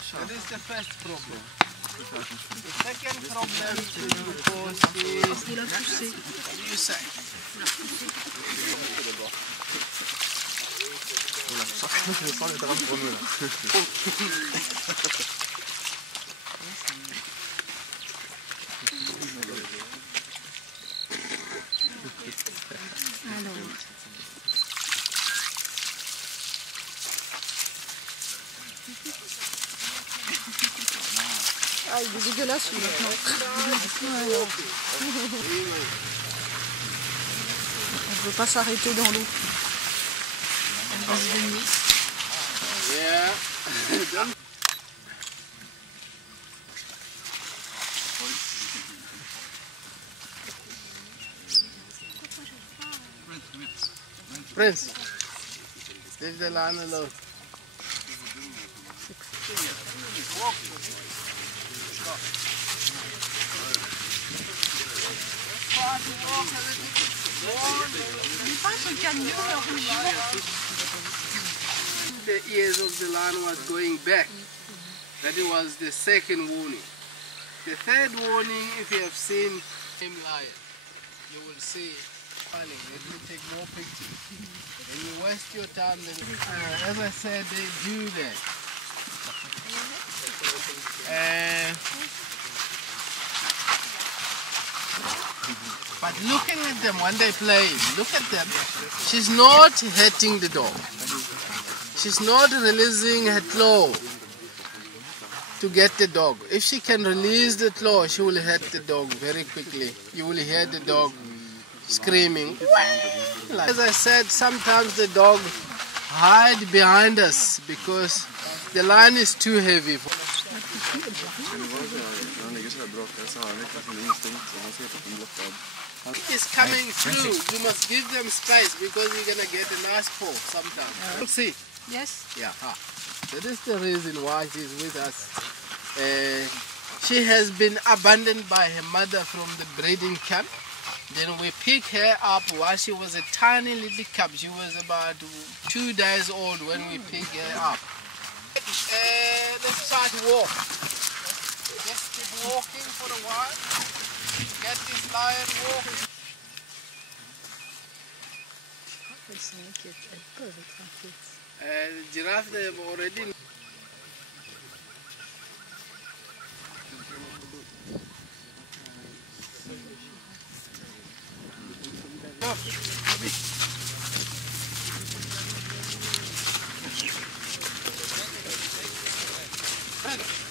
That is the first problem. The second problem is De la pousser. you say. Je sens les drames pour nous là. Ah, il est dégueulasse lui maintenant. On ne veut pas s'arrêter dans l'eau. On va se baigner. Yeah. Prince, leave the lion alone. The ears of the lion was going back. That was the second warning. The third warning, if you have seen him lion, you will see. Let me take more pictures. When you waste your time, then, as I said, they do that. But looking at them when they play, look at them. She's not hurting the dog. She's not releasing her claw to get the dog. If she can release the claw, she will hurt the dog very quickly. You will hear the dog screaming. As I said, sometimes the dog hide behind us because the lion is too heavy. It's coming through. You must give them space because you're gonna get a nice fall sometimes. You'll see. Yes. Yeah. That is the reason why she's with us. She has been abandoned by her mother from the breeding camp. Then we picked her up while she was a tiny little cub. She was about 2 days old when we picked her up. Let's try to walk. Just keep walking for a while. Get this lion walking. The giraffe, they have already. Look.